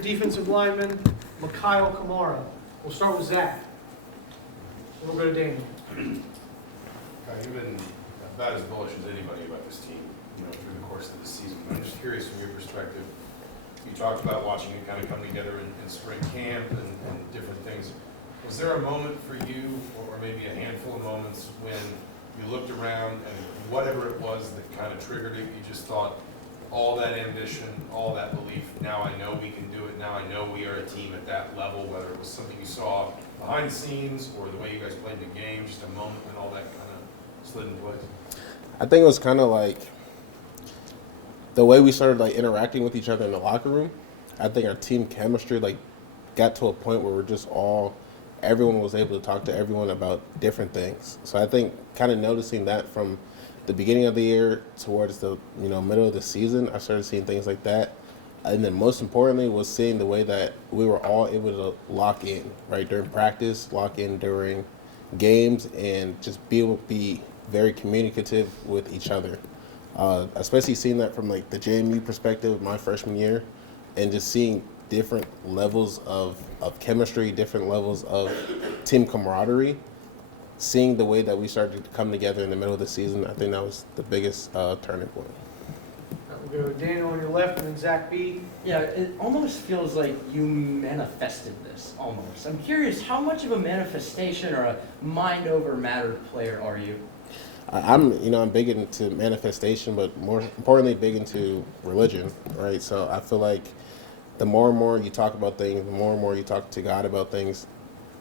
Defensive lineman, Mikail Kamara. We'll start with Zach. We'll go to Daniel. You've been about as bullish as anybody about this team, through the course of the season. I'm just curious from your perspective. You talked about watching it kind of come together in spring camp and different things. Was there a moment for you, or maybe a handful of moments, when you looked around and whatever it was that kind of triggered it, you just thought, all that ambition, all that belief, now I know we can do it, now I know we are a team at that level, whether it was something you saw behind the scenes or the way you guys played the game, just a moment when all that kind of slid in place? I think it was kind of like the way we started interacting with each other in the locker room. I think our team chemistry got to a point where everyone was able to talk to everyone about different things. So I think kind of noticing that from the beginning of the year towards the middle of the season, I started seeing things like that. And then most importantly was seeing the way that we were all able to lock in, right, during practice, lock in during games, and just be able to be very communicative with each other. Especially seeing that from the JMU perspective, my freshman year, and just seeing different levels of chemistry, different levels of team camaraderie. Seeing the way that we started to come together in the middle of the season, I think that was the biggest turning point. We'll go to Daniel on your left and then Zach B. Yeah, it almost feels like you manifested this, almost. I'm curious, how much of a manifestation or a mind over matter player are you? I'm big into manifestation, but more importantly, big into religion, right? So I feel like the more and more you talk about things, the more and more you talk to God about things,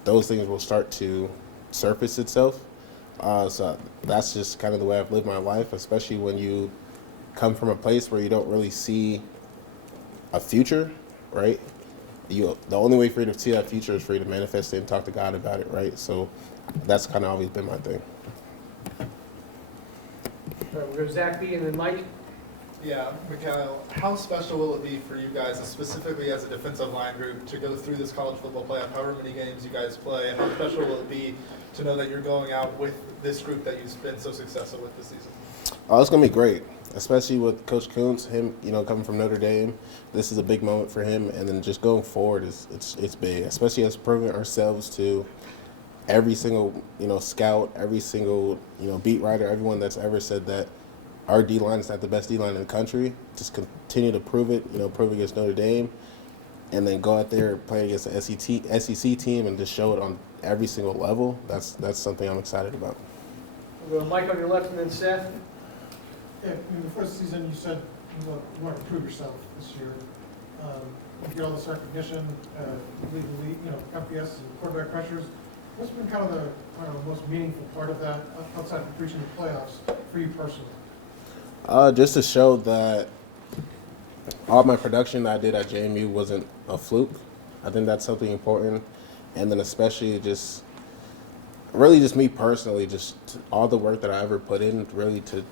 those things will start to surface itself. So that's just kind of the way I've lived my life, especially when you come from a place where you don't really see a future, right? The only way for you to see that future is for you to manifest it and talk to God about it, right? So that's kind of always been my thing. All right, we'll go to Zach B and then Mike. Yeah, Mikail, how special will it be for you guys, specifically as a defensive line group, to go through this college football playoff, however many games you guys play, and how special will it be to know that you're going out with this group that you've been so successful with this season? Oh, it's going to be great, especially with Coach Kuntz, him, coming from Notre Dame. This is a big moment for him, and then just going forward, it's big, especially us proving ourselves to every single, scout, every single, beat writer, everyone that's ever said that our D-line is not the best D-line in the country. Just continue to prove it, prove against Notre Dame, and then go out there play against the SEC team and just show it on every single level. That's something I'm excited about. We'll go to Mike on your left and then Seth. Yeah, before the season, you said you want to prove yourself this year. You get all this recognition, lead the league, FBS and quarterback pressures. What's been kind of the most meaningful part of that outside of reaching the playoffs for you personally? Just to show that all my production that I did at JMU wasn't a fluke. I think that's something important. And then especially just me personally, just all the work that I ever put in really to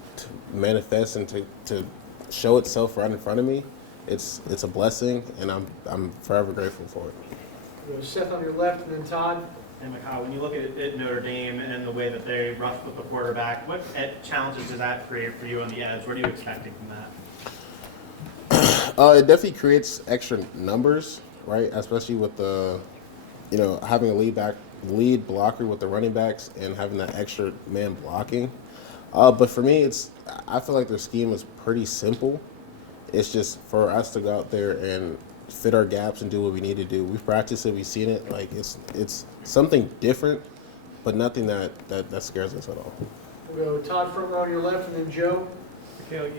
manifest and to show itself right in front of me. It's a blessing, and I'm forever grateful for it. We'll go to Seth on your left and then Todd. And Mikail, when you look at Notre Dame and the way that they rough with the quarterback, what challenges does that create for you on the edge? What are you expecting from that? It definitely creates extra numbers, right? Especially with the, having a lead blocker with the running backs and having that extra man blocking. But for me, I feel like their scheme is pretty simple. It's just for us to go out there and fit our gaps and do what we need to do. We've practiced it, we've seen it. It's something different, but nothing that scares us at all. We'll go Todd front row on your left and then Joe. Mikail,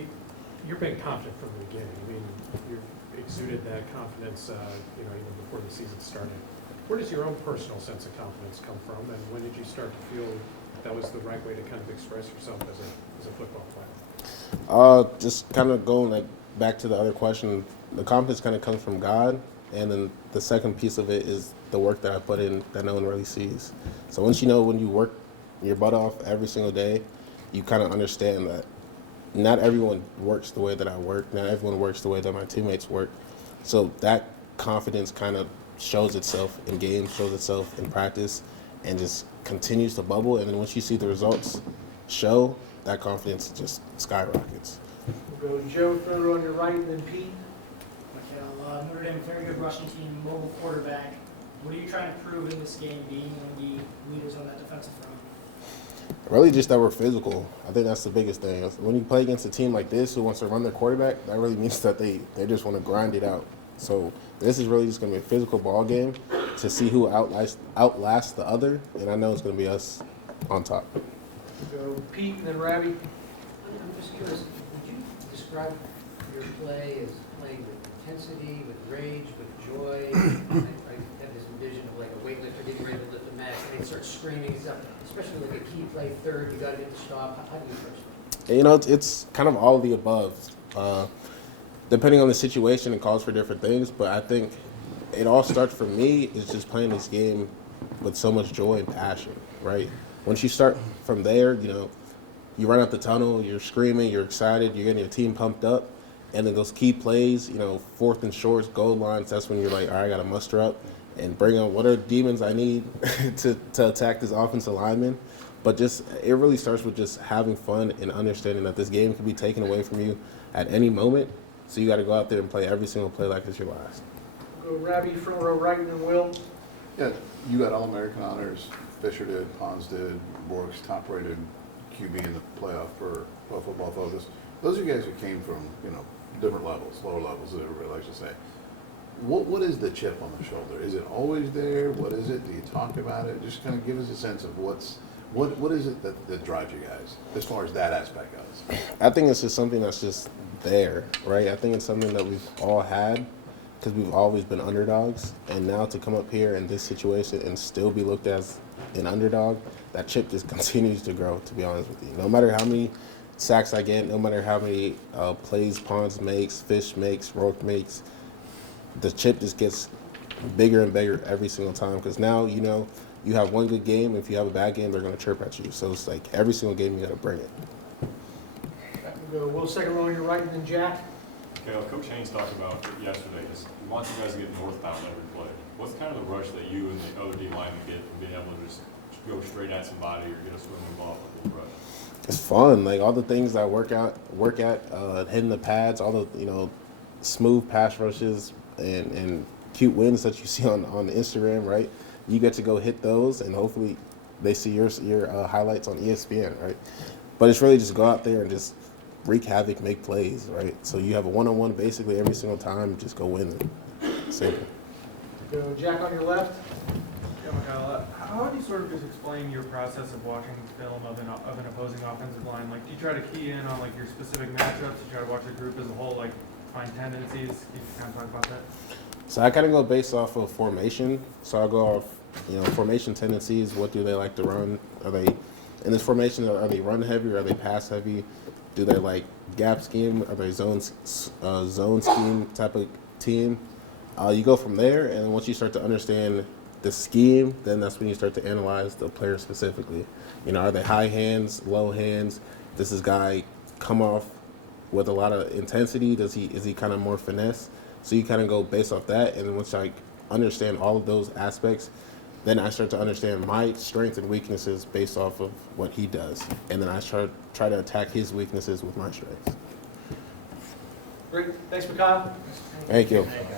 you're being confident from the beginning. I mean, you exuded that confidence, even before the season started. Where does your own personal sense of confidence come from, and when did you start to feel that was the right way to kind of express yourself as a football player? Just kind of going back to the other question, the confidence kind of comes from God, and then the second piece of it is the work that I put in that no one really sees. So when you work your butt off every single day, you kind of understand that not everyone works the way that I work, not everyone works the way that my teammates work. So that confidence kind of shows itself in games, shows itself in practice, and just continues to bubble. And then once you see the results show, that confidence just skyrockets. We'll go Joe front row on your right and then Pete. Notre Dame, a very good rushing team, mobile quarterback. What are you trying to prove in this game, being one of the leaders on that defensive front? Really just that we're physical. I think that's the biggest thing. When you play against a team like this who wants to run their quarterback, that really means that they just want to grind it out. So this is really just going to be a physical ball game to see who outlasts the other, and I know it's going to be us on top. Go Pete and then Ravi. I'm just curious, would you describe your play as playing with intensity, with rage, with joy? I have this vision of like a weightlifter getting ready to lift a max, and they start screaming and stuff, especially like a key play third, you got to get the stop. How do you approach that? You know, it's kind of all of the above. Depending on the situation, it calls for different things, but I think it all starts for me is just playing this game with so much joy and passion, right? Once you start from there, you know, you run out the tunnel, you're screaming, you're excited, you're getting your team pumped up, and then those key plays, you know, 4th and shorts, goal lines, that's when you're like, all right, I got to muster up and bring on what are demons I need to attack this offensive lineman. But just, it really starts with just having fun and understanding that this game can be taken away from you at any moment. So you got to go out there and play every single play like it's your last. Go Ravi, front row right, and then Will. Yeah, you got All-American honors. Fisher did, Hans did, Bork's top-rated QB in the playoff for Football Focus. Those are guys who came from, you know, different levels, lower levels, as everybody likes to say. What is the chip on the shoulder? Is it always there? What is it? Do you talk about it? Just kind of give us a sense of what is it that drives you guys as far as that aspect goes? I think it's just something that's just there, right? I think it's something that we've all had because we've always been underdogs. And now to come up here in this situation and still be looked as an underdog, that chip just continues to grow, to be honest with you. No matter how many sacks I get, no matter how many plays Pons makes, Fish makes, Rourke makes, the chip just gets bigger and bigger every single time because now, you know, you have one good game. If you have a bad game, they're going to chirp at you. So it's like every single game you got to bring it. Go Will, second row on your right, and then Jack. Okay, well, Coach Haynes talked about yesterday is he wants you guys to get northbound every play. What's kind of the rush that you and the other D linemen get from being able to just go straight at somebody or get a swimming ball with the rush? It's fun. Like all the things I work at, hitting the pads, all the, you know, smooth pass rushes and cute wins that you see on Instagram, right? You get to go hit those, and hopefully they see your highlights on ESPN, right? But it's really just go out there and just wreak havoc, make plays, right? So you have a one-on-one basically every single time, just go win it. Simple. Go Jack on your left. Yeah, Mikail, how would you sort of just explain your process of watching film of an opposing offensive line? Like, do you try to key in on like your specific matchups? Do you try to watch the group as a whole, like find tendencies? Can you kind of talk about that? So I kind of go based off of formation. So I go off, you know, formation tendencies. What do they like to run? Are they in this formation? Are they run heavy or are they pass heavy? Do they like gap scheme? Are they zone scheme type of team? You go from there, and once you start to understand the scheme, then that's when you start to analyze the player specifically. You know, are they high hands, low hands? Does this guy come off with a lot of intensity? Is he kind of more finesse? So you kind of go based off that, and then once I understand all of those aspects, then I start to understand my strengths and weaknesses based off of what he does, and then I try to attack his weaknesses with my strengths. Great. Thanks, Mikail. Thank you. Thank you.